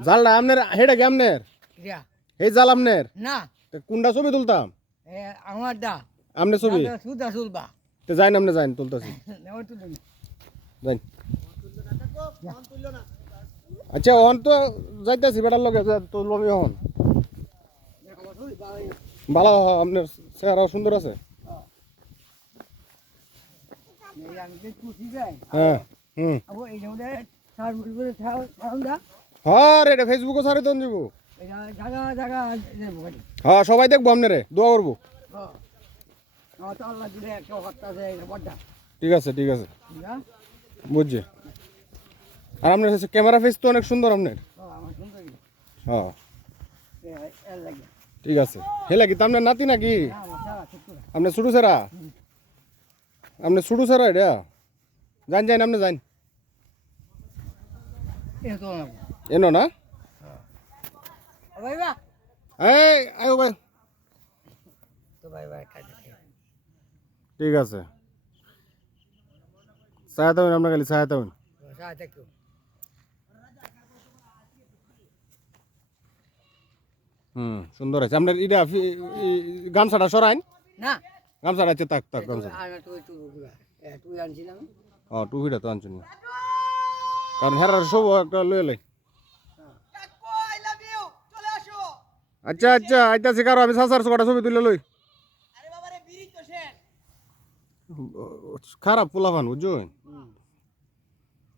জালটা আমনের হেডা কি আমনের রিয়া এই জাল আমনের না তে কোনটা ছবি তুলতাম এ আমার দা আমনে ছবি সুদা সুলবা তে যাই আমনে যাই তুলতাছি নেওয়ার তুলুন যাই আচ্ছা অন তো যাইতাছি বেটার লগে তো লবি হন ভালো আপনার চেহারা সুন্দর আছে আমি যে খুশি যাই হ্যাঁ হুম আবো এই যে সার বলবো ছাড়া হ্যাঁ রে ফেসবুকে সারে তো দিব এটা জায়গা জায়গা দেবো গাড়ি হ্যাঁ সবাই দেখবো আপনারে দোয়া করবো আমার তো আল্লাহ দিলে একটা হত্যা আছে বড়টা ঠিক আছে ঠিক আছে বুঝা বুঝছি আর আপনার ক্যামেরা ফেস তো অনেক সুন্দর আপনার আমার সুন্দরী হ্যাঁ এর লাগে ঠিক আছে হেলা কি তো আপনার নাতি নাকি না আমার সারা ছোট্ট আপনি ছুটু সারা আপনি ছুটু সারা এটা যান যান আপনি যান এটা তো না এনো না ভাই বা এই আয়ো ভাই তো ভাই ভাই কাজ ঠিক আছে চাহাতে হইন আপনার খালি চাহাতে হইন সাথে একটু সুন্দর আছে আপনার এটা গামছাটা সরাইন না গামছাটা আছে তাক তাক গামছা আর না তুই তুই আনছিলাম টুপিটা তো আনছেন কারণ হেরার সব একটা লয়ে লাই আচ্ছা আচ্ছা আইতাছি কারো আমি সাসার কটা ছবি তুলে লই খারাপ পোলাফান বুঝছো